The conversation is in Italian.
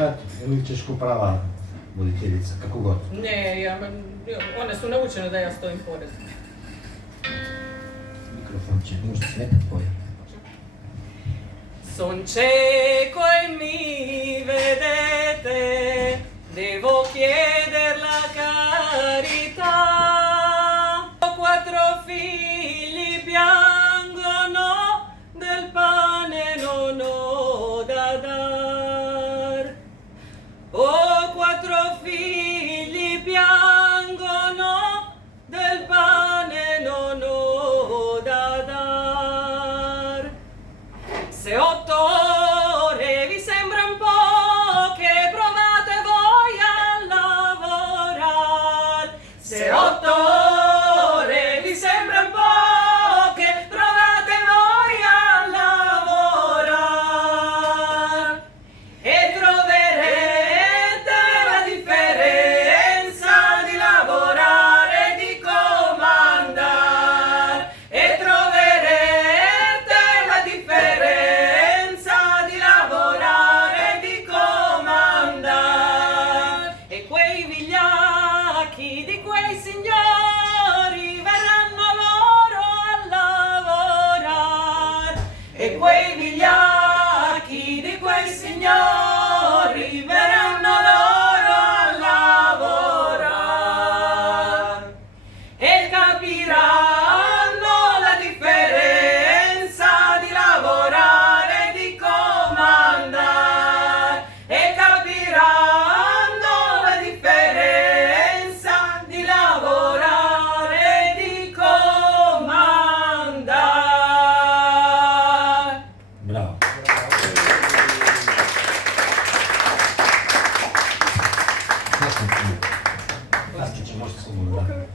sad ili ćeš ko prava voditeljica, kako god? Ne, one su naučene da ja stojim pored. Mikrofon će možda smetat bolje. Sonce coi mi vedete, devo chieder la carità. Ho 4 figli piangono, del pane non ho da dar. Ho 4 figli piangono, del pane non ho da dar. Se 8 ore vi sembran poche, provate voi a lavorare. Se 8 ore vi sembran poche, provate voi a lavorare. E troverete la differenza di lavorare e di comandare. E troverete la differenza di lavorare e di comandare. E quei vigliacchi di quei signori verranno loro a lavorare. E quei vigliacchi di quei signori verranno loro a lavorare. E capiranno la differenza di lavorare e di comandare. E capiranno la differenza di lavorare e di comandare. Bravo. Kašće će možda slobodno da.